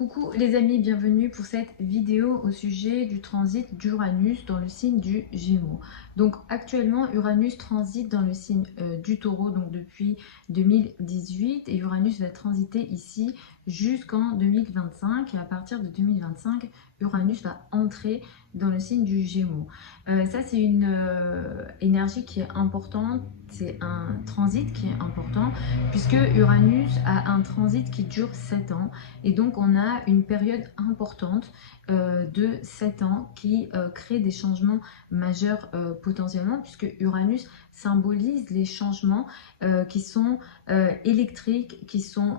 Coucou les amis, bienvenue pour cette vidéo au sujet du transit d'Uranus dans le signe du Gémeaux. Donc actuellement Uranus transite dans le signe du Taureau donc depuis 2018 et Uranus va transiter ici jusqu'en 2025 et à partir de 2025 Uranus va entrer dans le signe du Gémeaux. Ça c'est une énergie qui est importante, c'est un transit qui est important puisque Uranus a un transit qui dure 7 ans. Et donc, on a une période importante de 7 ans qui crée des changements majeurs potentiellement, puisque Uranus symbolise les changements qui sont électriques, qui sont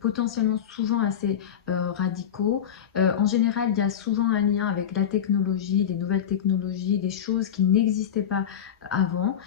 potentiellement souvent assez radicaux. En général, il y a souvent un lien avec la technologie, les nouvelles technologies, des choses qui n'existaient pas avant.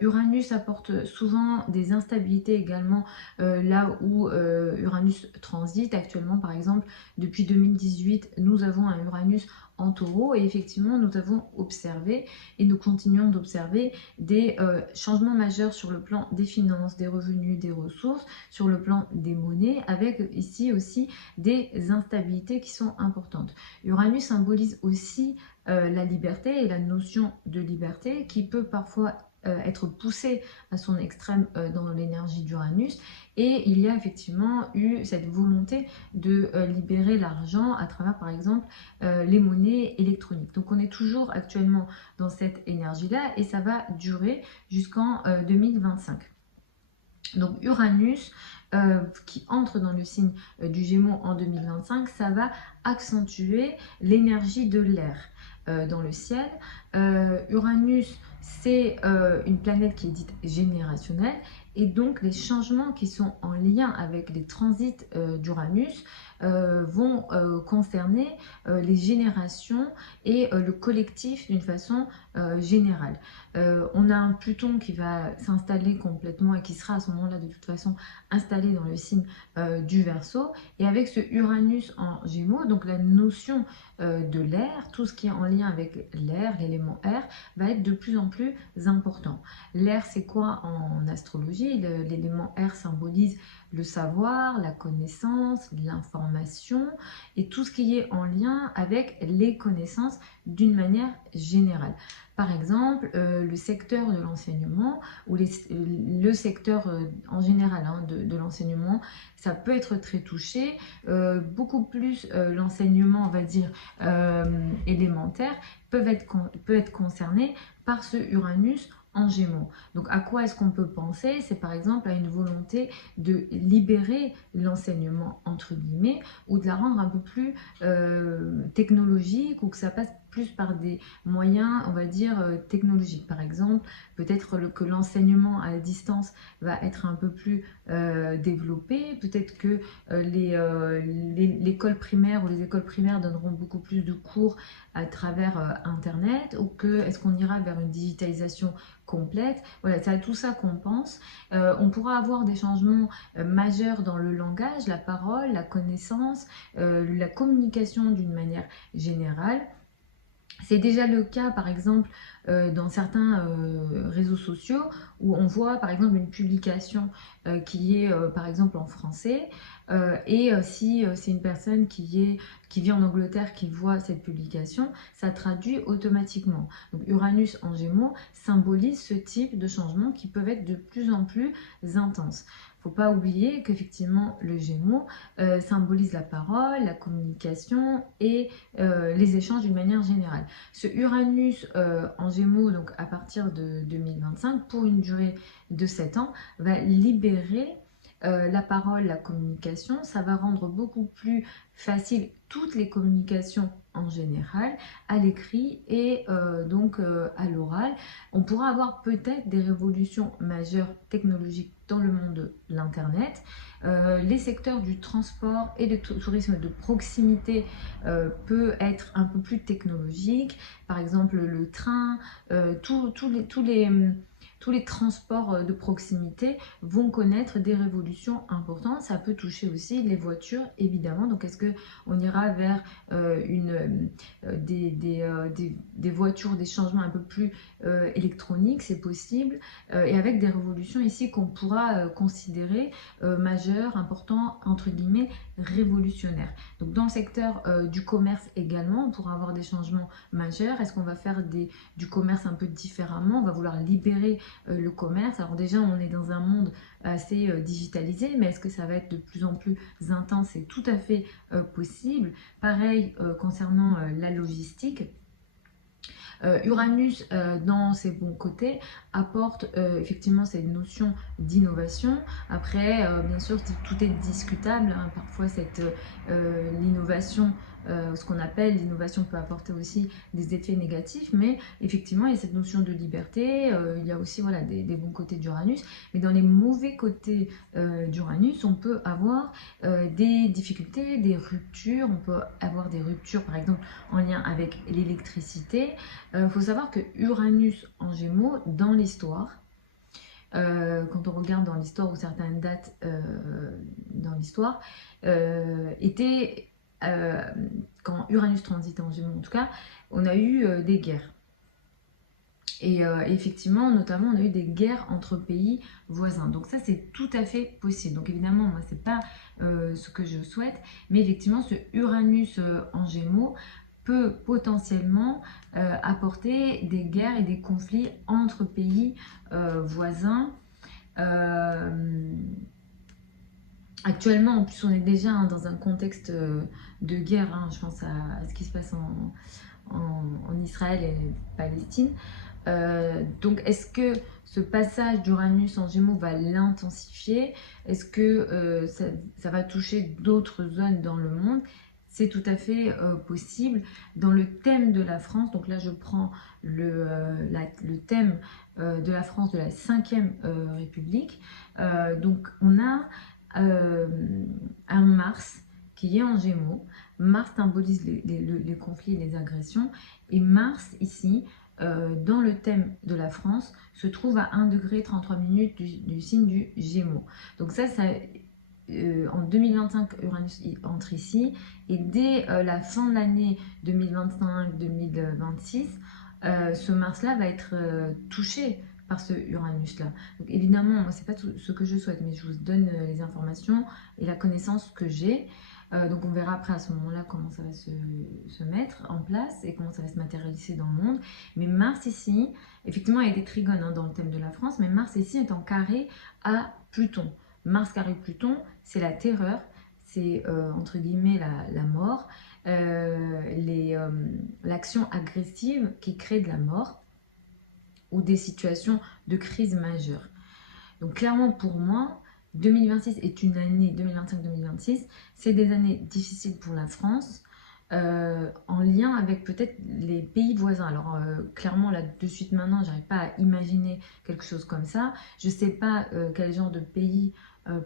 Uranus apporte souvent des instabilités également là où Uranus transite. Actuellement, par exemple, depuis 2018, nous avons un Uranus en Taureau et effectivement, nous avons observé et nous continuons d'observer des changements majeurs sur le plan des finances, des revenus, des ressources, sur le plan des monnaies, avec ici aussi des instabilités qui sont importantes. Uranus symbolise aussi la liberté et la notion de liberté qui peut parfois être poussée à son extrême dans l'énergie d'Uranus. Et il y a effectivement eu cette volonté de libérer l'argent à travers par exemple les monnaies électroniques. Donc on est toujours actuellement dans cette énergie-là et ça va durer jusqu'en 2025. Donc Uranus qui entre dans le signe du Gémeaux en 2025, ça va accentuer l'énergie de l'air dans le ciel. Uranus, c'est une planète qui est dite générationnelle et donc les changements qui sont en lien avec les transits d'Uranus vont concerner les générations et le collectif d'une façon générale. On a un Pluton qui va s'installer complètement et qui sera à ce moment-là de toute façon installé dans le signe du Verseau. Et avec ce Uranus en Gémeaux, donc la notion de l'air, tout ce qui est en lien avec l'air, l'élément air, va être de plus en plus important. L'air, c'est quoi en astrologie? L'élément air symbolise le savoir, la connaissance, l'information et tout ce qui est en lien avec les connaissances d'une manière générale. Par exemple, le secteur de l'enseignement ou le secteur en général de l'enseignement, ça peut être très touché. Beaucoup plus l'enseignement, on va dire, élémentaire peut être concerné par ce Uranus en Gémeaux. Donc à quoi est-ce qu'on peut penser? C'est par exemple à une volonté de libérer l'enseignement entre guillemets ou de la rendre un peu plus technologique ou que ça passe plus par des moyens, on va dire, technologiques. Par exemple, peut-être que l'enseignement à distance va être un peu plus développé, peut-être que l'école primaire ou les écoles primaires donneront beaucoup plus de cours à travers Internet, ou que est-ce qu'on ira vers une digitalisation complète? Voilà, c'est à tout ça qu'on pense. On pourra avoir des changements majeurs dans le langage, la parole, la connaissance, la communication d'une manière générale. C'est déjà le cas, par exemple, dans certains réseaux sociaux où on voit, par exemple, une publication qui est, par exemple, en français. Si c'est une personne qui vit en Angleterre qui voit cette publication, ça traduit automatiquement. Donc Uranus en Gémeaux symbolise ce type de changements qui peuvent être de plus en plus intenses. Il ne faut pas oublier qu'effectivement le Gémeaux symbolise la parole, la communication et les échanges d'une manière générale. Ce Uranus en Gémeaux, donc à partir de 2025, pour une durée de 7 ans, va libérer la parole, la communication. Ça va rendre beaucoup plus facile toutes les communications en général, à l'écrit et donc à l'oral. On pourra avoir peut-être des révolutions majeures technologiques dans le monde de l'Internet. Les secteurs du transport et du tourisme de proximité peut être un peu plus technologique. Par exemple, le train, tous les transports de proximité vont connaître des révolutions importantes. Ça peut toucher aussi les voitures, évidemment. Donc, est-ce qu'on ira vers des voitures, des changements un peu plus électroniques? C'est possible. Et avec des révolutions ici qu'on pourra considérer majeures, importantes, entre guillemets, révolutionnaire. Donc dans le secteur du commerce également, on pourra avoir des changements majeurs. Est-ce qu'on va faire du commerce un peu différemment? On va vouloir libérer le commerce. Alors déjà, on est dans un monde assez digitalisé, mais est-ce que ça va être de plus en plus intense? C'est tout à fait possible. Pareil concernant la logistique. Uranus, dans ses bons côtés, apporte effectivement cette notion d'innovation. Après, bien sûr, tout est discutable, hein. Parfois, l'innovation, ce qu'on appelle l'innovation, peut apporter aussi des effets négatifs, mais effectivement, il y a cette notion de liberté. Il y a aussi voilà, des bons côtés d'Uranus, mais dans les mauvais côtés d'Uranus, on peut avoir des difficultés, des ruptures. On peut avoir des ruptures, par exemple, en lien avec l'électricité. Faut savoir que Uranus en Gémeaux, dans l'histoire, quand on regarde dans l'histoire ou certaines dates dans l'histoire, était quand Uranus transitait en Gémeaux en tout cas, on a eu des guerres. Et effectivement, notamment, on a eu des guerres entre pays voisins. Donc ça, c'est tout à fait possible. Donc évidemment, moi, c'est pas ce que je souhaite, mais effectivement, ce Uranus en Gémeaux peut potentiellement apporter des guerres et des conflits entre pays voisins. Actuellement, en plus, on est déjà dans un contexte de guerre. Hein. Je pense à ce qui se passe en Israël et Palestine. Donc, est-ce que ce passage d'Uranus en Gémeaux va l'intensifier? Est-ce que ça va toucher d'autres zones dans le monde? C'est tout à fait possible. Dans le thème de la France, donc là je prends le thème de la France de la 5e République. Donc on a un Mars qui est en Gémeaux. Mars symbolise les conflits et les agressions. Et Mars ici, dans le thème de la France, se trouve à 1°33' du signe du Gémeaux. Donc ça en 2025, Uranus entre ici, et dès la fin de l'année 2025-2026, ce Mars-là va être touché par ce Uranus-là. Donc évidemment, moi, c'est pas tout ce que je souhaite, mais je vous donne les informations et la connaissance que j'ai. Donc on verra après à ce moment-là comment ça va se mettre en place et comment ça va se matérialiser dans le monde. Mais Mars ici, effectivement, il y a des trigones hein, dans le thème de la France, mais Mars ici est en carré à Pluton. Mars carré Pluton, c'est la terreur, c'est entre guillemets la mort, l'action agressive qui crée de la mort ou des situations de crise majeure. Donc clairement pour moi, 2026 est une année, 2025-2026, c'est des années difficiles pour la France, en lien avec peut-être les pays voisins. Alors clairement là de suite maintenant, j'arrive pas à imaginer quelque chose comme ça. Je sais pas quel genre de pays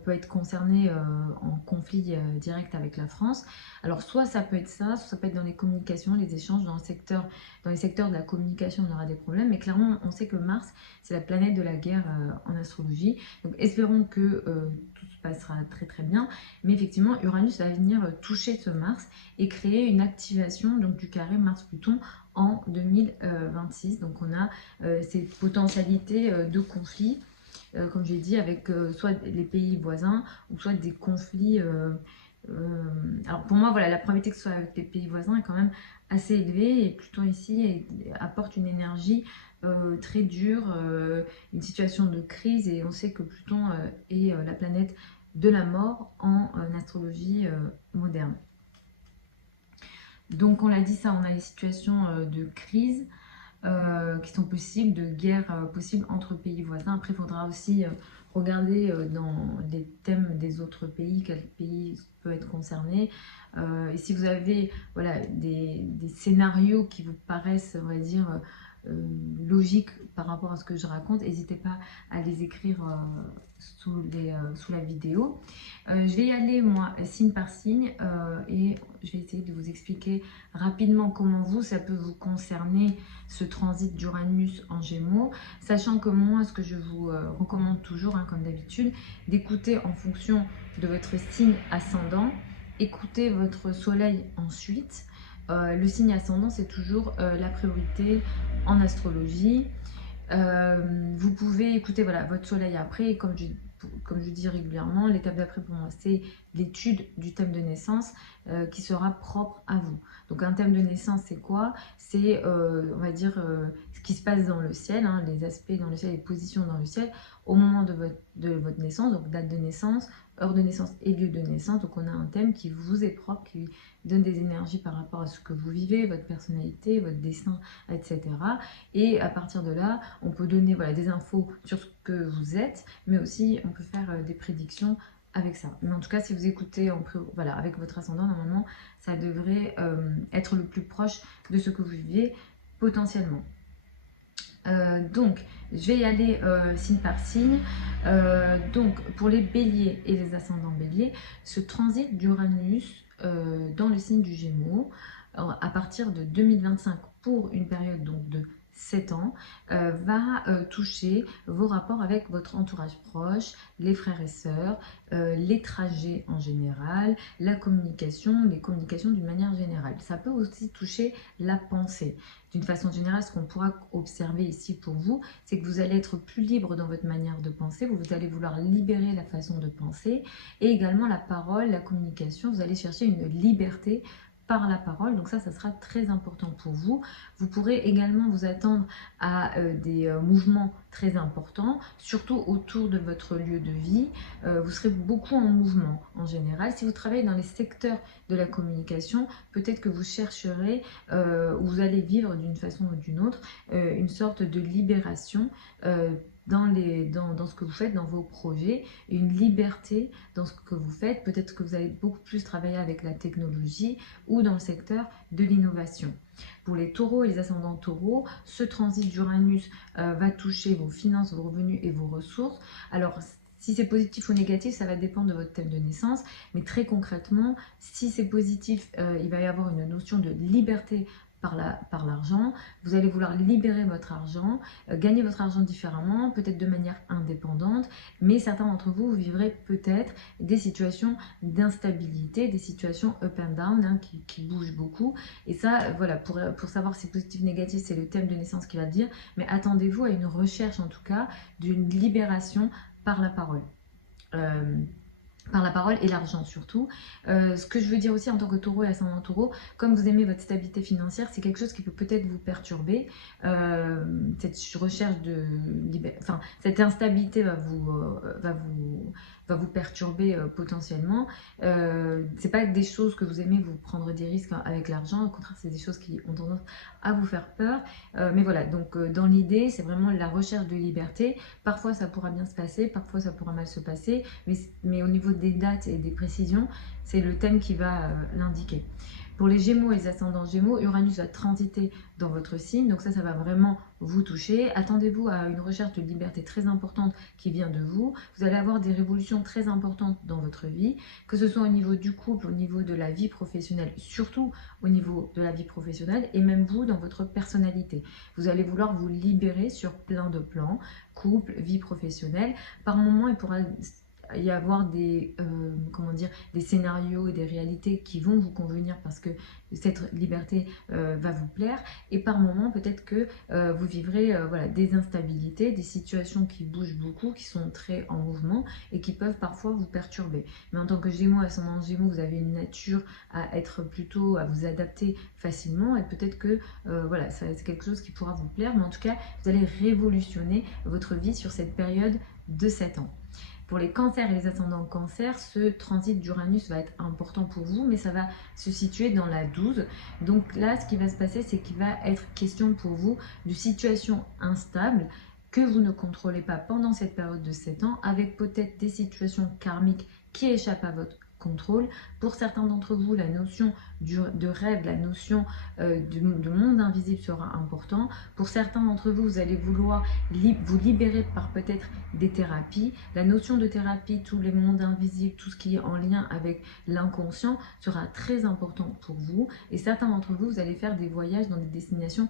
peut être concerné en conflit direct avec la France. Alors soit ça peut être ça, soit ça peut être dans les communications, les échanges dans les secteurs de la communication, on aura des problèmes. Mais clairement, on sait que Mars, c'est la planète de la guerre en astrologie. Donc espérons que tout se passera très très bien. Mais effectivement, Uranus va venir toucher ce Mars et créer une activation donc, du carré Mars-Pluton en 2026. Donc on a cette potentialité de conflit. Comme j'ai dit, avec soit les pays voisins ou soit des conflits. Alors pour moi, voilà, la probabilité que ce soit avec les pays voisins est quand même assez élevée et Pluton ici apporte une énergie très dure, une situation de crise et on sait que Pluton est la planète de la mort en astrologie moderne. Donc on l'a dit ça, on a les situations de crise. Qui sont possibles, de guerres possibles entre pays voisins. Après, il faudra aussi regarder dans les thèmes des autres pays, quel pays peut être concerné. Et si vous avez voilà, des scénarios qui vous paraissent, on va dire, logiques par rapport à ce que je raconte, n'hésitez pas à les écrire sous la vidéo. Je vais y aller moi signe par signe et je vais essayer de vous expliquer rapidement comment ça peut vous concerner ce transit d'Uranus en Gémeaux, sachant que moi ce que je vous recommande toujours hein, comme d'habitude, d'écouter en fonction de votre signe ascendant, écoutez votre soleil ensuite. Le signe ascendant c'est toujours la priorité en astrologie. Vous pouvez écouter voilà, votre soleil après, et comme je comme je dis régulièrement, l'étape d'après pour moi, c'est l'étude du thème de naissance qui sera propre à vous. Donc un thème de naissance, c'est quoi? C'est, on va dire, ce qui se passe dans le ciel, hein, les aspects dans le ciel, les positions dans le ciel, au moment de votre naissance, donc date de naissance, heure de naissance et lieu de naissance. Donc on a un thème qui vous est propre, qui donne des énergies par rapport à ce que vous vivez, votre personnalité, votre destin, etc. Et à partir de là, on peut donner voilà, des infos sur ce que vous êtes, mais aussi on peut faire des prédictions avec ça. Mais en tout cas, si vous écoutez voilà, avec votre ascendant, normalement, ça devrait être le plus proche de ce que vous vivez potentiellement. Donc, je vais y aller signe par signe. Donc, pour les béliers et les ascendants béliers, ce transit d'Uranus dans le signe du Gémeaux, à partir de 2025, pour une période donc de 7 ans, va toucher vos rapports avec votre entourage proche, les frères et sœurs, les trajets en général, la communication, les communications d'une manière générale. Ça peut aussi toucher la pensée. D'une façon générale, ce qu'on pourra observer ici pour vous, c'est que vous allez être plus libre dans votre manière de penser, vous allez vouloir libérer la façon de penser, et également la parole, la communication, vous allez chercher une liberté par la parole, donc ça sera très important pour vous. Vous pourrez également vous attendre à des mouvements très importants, surtout autour de votre lieu de vie. Vous serez beaucoup en mouvement en général. Si vous travaillez dans les secteurs de la communication, peut-être que vous chercherez, vous allez vivre d'une façon ou d'une autre, une sorte de libération dans ce que vous faites, dans vos projets, une liberté dans ce que vous faites. Peut-être que vous allez beaucoup plus travailler avec la technologie ou dans le secteur de l'innovation. Pour les taureaux et les ascendants taureaux, ce transit d'Uranus va toucher vos finances, vos revenus et vos ressources. Alors, si c'est positif ou négatif, ça va dépendre de votre thème de naissance, mais très concrètement, si c'est positif, il va y avoir une notion de liberté par l'argent. Vous allez vouloir libérer votre argent, gagner votre argent différemment, peut-être de manière indépendante, mais certains d'entre vous vivrez peut-être des situations d'instabilité, des situations up and down hein, qui bougent beaucoup. Et ça, voilà, pour savoir si positif ou négatif, c'est le thème de naissance qui va le dire, mais attendez-vous à une recherche en tout cas d'une libération par la parole. Par la parole et l'argent surtout. Ce que je veux dire aussi en tant que taureau et ascendant taureau, comme vous aimez votre stabilité financière, c'est quelque chose qui peut peut-être vous perturber. Cette recherche de... Enfin, cette instabilité va vous perturber potentiellement. C'est pas des choses que vous aimez, vous prendre des risques avec l'argent. Au contraire, c'est des choses qui ont tendance à vous faire peur. Mais voilà, donc dans l'idée, c'est vraiment la recherche de liberté. Parfois, ça pourra bien se passer, parfois, ça pourra mal se passer. Mais au niveau des dates et des précisions, c'est le thème qui va l'indiquer. Pour les Gémeaux et les ascendants Gémeaux, Uranus va transiter dans votre signe, donc ça va vraiment vous toucher. Attendez-vous à une recherche de liberté très importante qui vient de vous. Vous allez avoir des révolutions très importantes dans votre vie, que ce soit au niveau du couple, au niveau de la vie professionnelle, surtout au niveau de la vie professionnelle, et même vous dans votre personnalité. Vous allez vouloir vous libérer sur plein de plans, couple, vie professionnelle. Par moments, il pourra y avoir des scénarios et des réalités qui vont vous convenir parce que cette liberté va vous plaire, et par moments peut-être que vous vivrez des instabilités, des situations qui bougent beaucoup, qui sont très en mouvement et qui peuvent parfois vous perturber. Mais en tant que Gémeaux, ascendant Gémeaux, vous avez une nature à être plutôt, à vous adapter facilement, et peut-être que c'est quelque chose qui pourra vous plaire, mais en tout cas vous allez révolutionner votre vie sur cette période de 7 ans. Pour les cancers et les ascendants cancer, ce transit d'Uranus va être important pour vous, mais ça va se situer dans la 12. Donc là, ce qui va se passer, c'est qu'il va être question pour vous de situations instables que vous ne contrôlez pas pendant cette période de 7 ans, avec peut-être des situations karmiques qui échappent à votre contrôle. Pour certains d'entre vous, la notion de rêve, la notion de monde invisible sera important. Pour certains d'entre vous, vous allez vouloir vous libérer par peut-être des thérapies. La notion de thérapie, tous les mondes invisibles, tout ce qui est en lien avec l'inconscient sera très important pour vous. Et certains d'entre vous, vous allez faire des voyages dans des destinations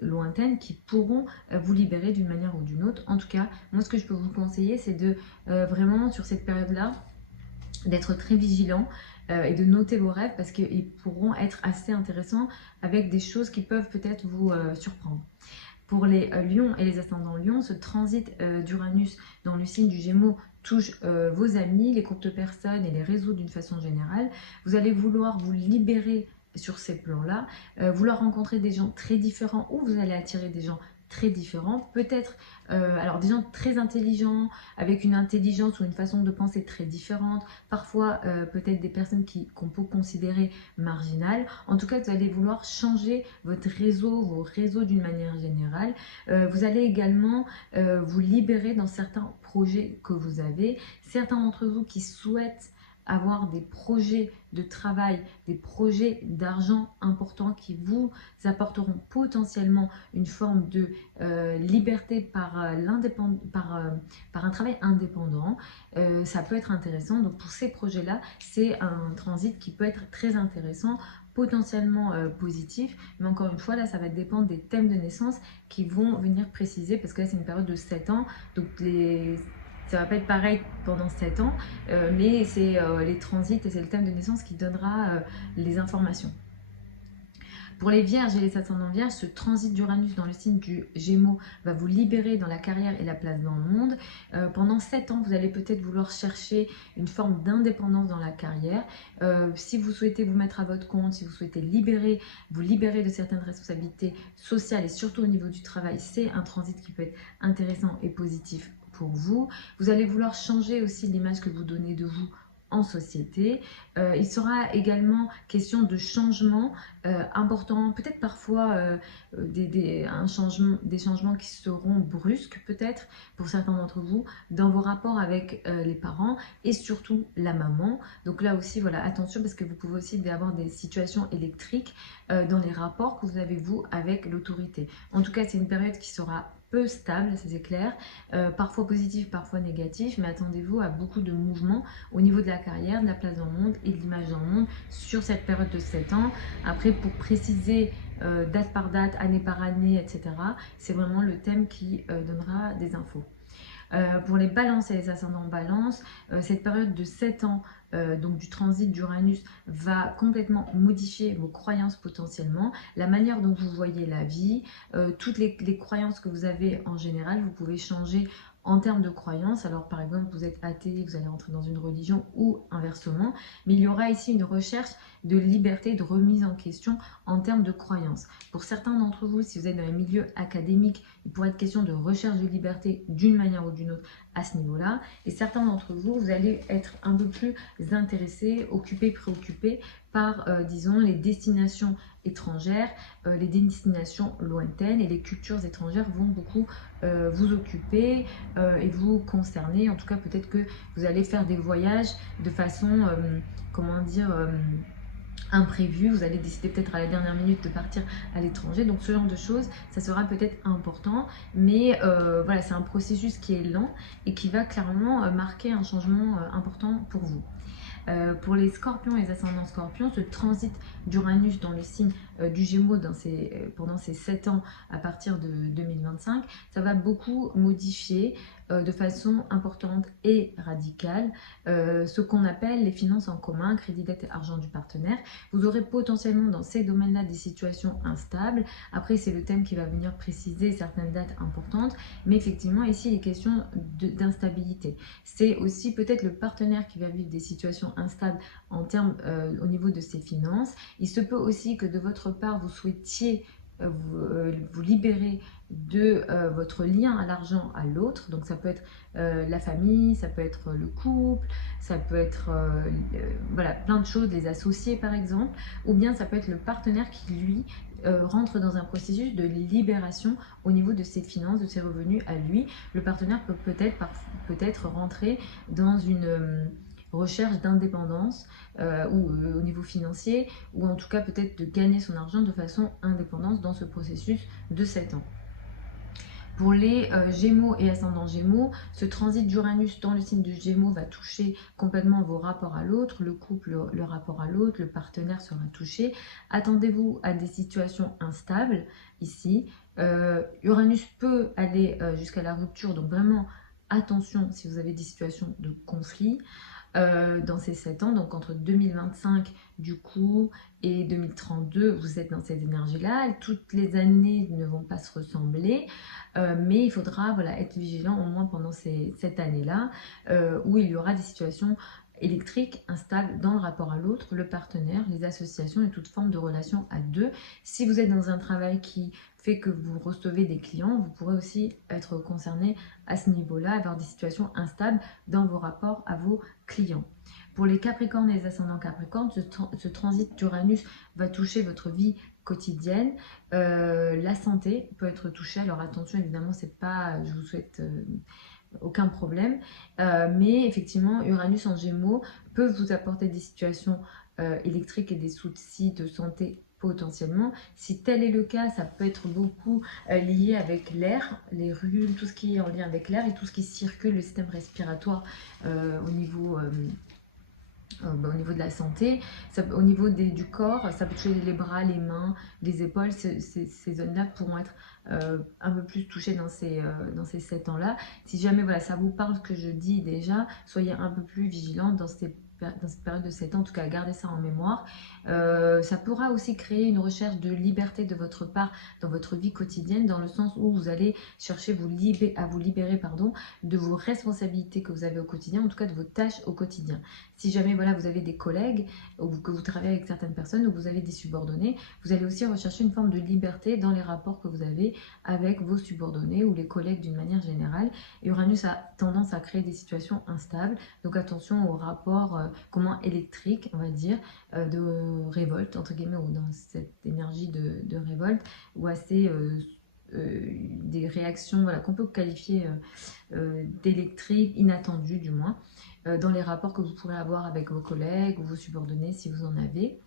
lointaines qui pourront vous libérer d'une manière ou d'une autre. En tout cas, moi ce que je peux vous conseiller, c'est de vraiment sur cette période-là, d'être très vigilant et de noter vos rêves parce qu'ils pourront être assez intéressants avec des choses qui peuvent peut-être vous surprendre. Pour les lions et les ascendants lions, ce transit d'Uranus dans le signe du Gémeaux touche vos amis, les groupes de personnes et les réseaux d'une façon générale. Vous allez vouloir vous libérer sur ces plans-là, vouloir rencontrer des gens très différents ou vous allez attirer des gens très différents, peut-être alors des gens très intelligents, avec une intelligence ou une façon de penser très différente, parfois peut-être des personnes qu'on peut considérer marginales. En tout cas, vous allez vouloir changer votre réseau, vos réseaux d'une manière générale. Vous allez également vous libérer dans certains projets que vous avez. Certains d'entre vous qui souhaitent avoir des projets de travail, des projets d'argent importants qui vous apporteront potentiellement une forme de liberté par un travail indépendant. Ça peut être intéressant. Donc pour ces projets-là, c'est un transit qui peut être très intéressant, potentiellement positif, mais encore une fois là ça va dépendre des thèmes de naissance qui vont venir préciser, parce que là c'est une période de 7 ans, donc ça va pas être pareil pendant 7 ans, mais c'est les transits et c'est le thème de naissance qui donnera les informations. Pour les vierges et les ascendants vierges, ce transit d'Uranus dans le signe du Gémeaux va vous libérer dans la carrière et la place dans le monde. Pendant 7 ans, vous allez peut-être vouloir chercher une forme d'indépendance dans la carrière. Si vous souhaitez vous mettre à votre compte, si vous souhaitez vous libérer de certaines responsabilités sociales et surtout au niveau du travail, c'est un transit qui peut être intéressant et positif pour vous. Vous allez vouloir changer aussi l'image que vous donnez de vous en société. Il sera également question de changements importants, peut-être parfois des changements qui seront brusques peut-être pour certains d'entre vous dans vos rapports avec les parents et surtout la maman. Donc là aussi, voilà, attention parce que vous pouvez aussi avoir des situations électriques dans les rapports que vous avez vous avec l'autorité. En tout cas, c'est une période qui sera peu stable, ça c'est clair, parfois positif, parfois négatif, mais attendez-vous à beaucoup de mouvements au niveau de la carrière, de la place dans le monde et de l'image dans le monde sur cette période de 7 ans. Après, pour préciser date par date, année par année, etc., c'est vraiment le thème qui donnera des infos. Pour les balances et les ascendants balance, cette période de 7 ans, donc du transit d'Uranus, va complètement modifier vos croyances potentiellement, la manière dont vous voyez la vie, toutes les croyances que vous avez en général, vous pouvez changer en termes de croyances. Alors par exemple, vous êtes athée, vous allez entrer dans une religion ou inversement, mais il y aura ici une recherche de liberté, de remise en question en termes de croyances. Pour certains d'entre vous, si vous êtes dans les milieux académiques, il pourrait être question de recherche de liberté d'une manière ou d'une autre à ce niveau-là. Et certains d'entre vous, vous allez être un peu plus intéressés, occupés, préoccupés par, disons, les destinations étrangères, les destinations lointaines, et les cultures étrangères vont beaucoup vous occuper et vous concerner. En tout cas, peut-être que vous allez faire des voyages de façon, comment dire, imprévu, vous allez décider peut-être à la dernière minute de partir à l'étranger, donc ce genre de choses, ça sera peut-être important, mais voilà, c'est un processus qui est lent et qui va clairement marquer un changement important pour vous. Pour les scorpions et les ascendants scorpions, ce transit d'Uranus dans le signe du Gémeaux pendant ces 7 ans à partir de 2025, ça va beaucoup modifier de façon importante et radicale ce qu'on appelle les finances en commun, crédit, dette et argent du partenaire. Vous aurez potentiellement dans ces domaines-là des situations instables. Après, c'est le thème qui va venir préciser certaines dates importantes, mais effectivement, ici, il est question d'instabilité. C'est aussi peut-être le partenaire qui va vivre des situations instables en termes au niveau de ses finances. Il se peut aussi que de votre part, vous souhaitiez vous libérer de votre lien à l'argent à l'autre. Donc ça peut être la famille, ça peut être le couple, ça peut être voilà, plein de choses, les associés par exemple, ou bien ça peut être le partenaire qui lui rentre dans un processus de libération au niveau de ses finances, de ses revenus à lui. Le partenaire peut peut-être rentrer dans une recherche d'indépendance ou au niveau financier, ou en tout cas peut-être de gagner son argent de façon indépendante dans ce processus de 7 ans. Pour les Gémeaux et ascendants Gémeaux, ce transit d'Uranus dans le signe du Gémeaux va toucher complètement vos rapports à l'autre, le couple, le rapport à l'autre, le partenaire sera touché. Attendez-vous à des situations instables ici. Uranus peut aller jusqu'à la rupture, donc vraiment attention si vous avez des situations de conflit. dans ces 7 ans, donc entre 2025 du coup et 2032, vous êtes dans cette énergie-là. Toutes les années ne vont pas se ressembler, mais il faudra voilà, être vigilant au moins pendant cette année-là, où il y aura des situations électriques instables dans le rapport à l'autre, le partenaire, les associations et toute forme de relation à deux. Si vous êtes dans un travail qui fait que vous recevez des clients, vous pourrez aussi être concerné à ce niveau-là, avoir des situations instables dans vos rapports à vos clients. Pour les Capricornes et les ascendants Capricornes, ce transit d'Uranus va toucher votre vie quotidienne. La santé peut être touchée. Alors attention, évidemment, c'est pas, je vous souhaite aucun problème. Mais effectivement, Uranus en Gémeaux peut vous apporter des situations électriques et des soucis de santé potentiellement. Si tel est le cas, ça peut être beaucoup lié avec l'air, les rhumes, tout ce qui est en lien avec l'air et tout ce qui circule, le système respiratoire au niveau au niveau de la santé, au niveau du corps, ça peut toucher les bras, les mains, les épaules. Ces zones-là pourront être un peu plus touchées dans ces 7 ans-là. Si jamais voilà, ça vous parle ce que je dis déjà, soyez un peu plus vigilants dans cette période de 7 ans, en tout cas gardez ça en mémoire. Ça pourra aussi créer une recherche de liberté de votre part dans votre vie quotidienne, dans le sens où vous allez chercher à vous libérer de vos responsabilités que vous avez au quotidien, en tout cas de vos tâches au quotidien. Si jamais voilà, vous avez des collègues ou que vous travaillez avec certaines personnes ou que vous avez des subordonnés, vous allez aussi rechercher une forme de liberté dans les rapports que vous avez avec vos subordonnés ou les collègues d'une manière générale. Et Uranus a tendance à créer des situations instables, donc attention aux rapports électriques, on va dire, de révolte, entre guillemets, ou dans cette énergie de révolte, ou assez... des réactions voilà, qu'on peut qualifier d'électriques, inattendues du moins, dans les rapports que vous pourrez avoir avec vos collègues ou vos subordonnés si vous en avez.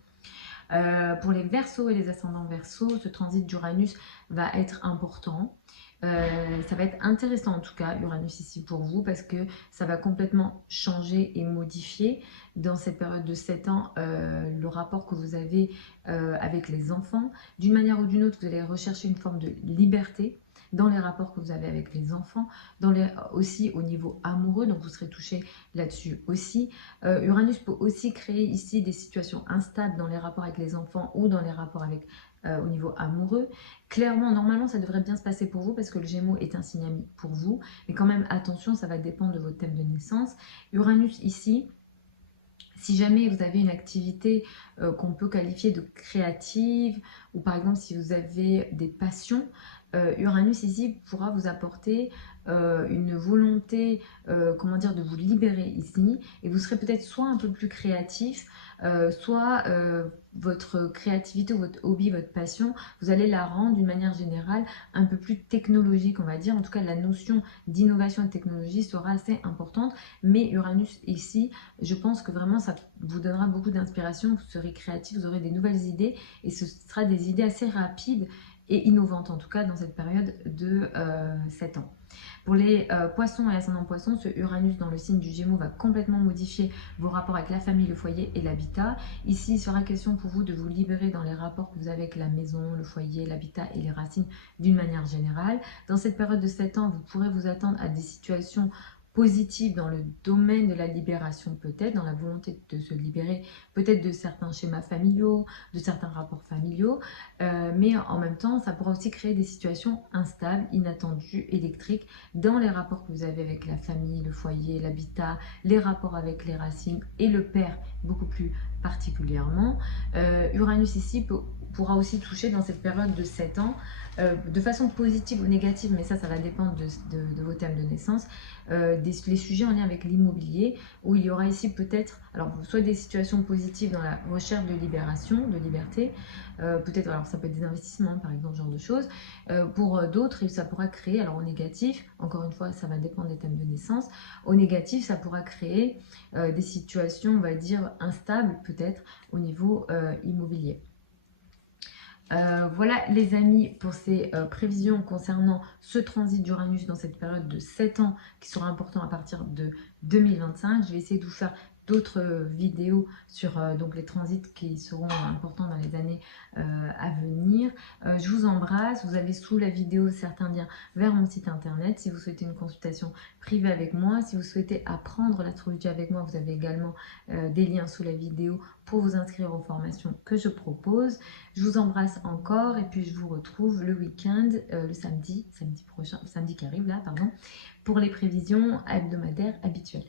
Pour les Verseaux et les ascendants Verseaux, ce transit d'Uranus va être important. Ça va être intéressant en tout cas, Uranus ici pour vous, parce que ça va complètement changer et modifier dans cette période de 7 ans le rapport que vous avez avec les enfants. D'une manière ou d'une autre, vous allez rechercher une forme de liberté dans les rapports que vous avez avec les enfants, aussi au niveau amoureux, donc vous serez touché là-dessus aussi. Uranus peut aussi créer ici des situations instables dans les rapports avec les enfants ou dans les rapports avec au niveau amoureux. Clairement, normalement, ça devrait bien se passer pour vous parce que le Gémeaux est un signe ami pour vous. Mais quand même, attention, ça va dépendre de votre thème de naissance. Uranus ici, si jamais vous avez une activité qu'on peut qualifier de créative, ou par exemple si vous avez des passions, Uranus ici pourra vous apporter une volonté de vous libérer ici, et vous serez peut-être soit un peu plus créatif, soit votre créativité ou votre hobby, votre passion, vous allez la rendre d'une manière générale un peu plus technologique, on va dire. En tout cas, la notion d'innovation et de technologie sera assez importante, mais Uranus ici, je pense que vraiment ça vous donnera beaucoup d'inspiration, vous serez créatif, vous aurez des nouvelles idées, et ce sera des idées assez rapides et innovantes en tout cas dans cette période de 7 ans. Pour les poissons et ascendants poissons, ce Uranus dans le signe du Gémeaux va complètement modifier vos rapports avec la famille, le foyer et l'habitat. Ici, il sera question pour vous de vous libérer dans les rapports que vous avez avec la maison, le foyer, l'habitat et les racines d'une manière générale. Dans cette période de 7 ans, vous pourrez vous attendre à des situations positive dans le domaine de la libération peut-être, dans la volonté de se libérer peut-être de certains schémas familiaux, de certains rapports familiaux, mais en même temps, ça pourra aussi créer des situations instables, inattendues, électriques dans les rapports que vous avez avec la famille, le foyer, l'habitat, les rapports avec les racines et le père beaucoup plus particulièrement. Uranus ici pourra aussi toucher dans cette période de 7 ans de façon positive ou négative, mais ça va dépendre de vos thèmes de naissance, les sujets en lien avec l'immobilier, où il y aura ici peut-être, alors soit des situations positives dans la recherche de libération, de liberté, peut-être, alors ça peut être des investissements par exemple, ce genre de choses, pour d'autres ça pourra créer, alors au négatif, encore une fois ça va dépendre des thèmes de naissance, au négatif ça pourra créer des situations on va dire instables peut-être au niveau immobilier. Voilà les amis pour ces prévisions concernant ce transit d'Uranus dans cette période de 7 ans qui sera important à partir de 2025. Je vais essayer de vous faire d'autres vidéos sur donc les transits qui seront importants dans les années à venir. Je vous embrasse. Vous avez sous la vidéo certains liens vers mon site internet si vous souhaitez une consultation privée avec moi. Si vous souhaitez apprendre l'astrologie avec moi, vous avez également des liens sous la vidéo pour vous inscrire aux formations que je propose. Je vous embrasse encore et puis je vous retrouve le week-end, le samedi prochain, samedi qui arrive là, pardon, pour les prévisions hebdomadaires habituelles.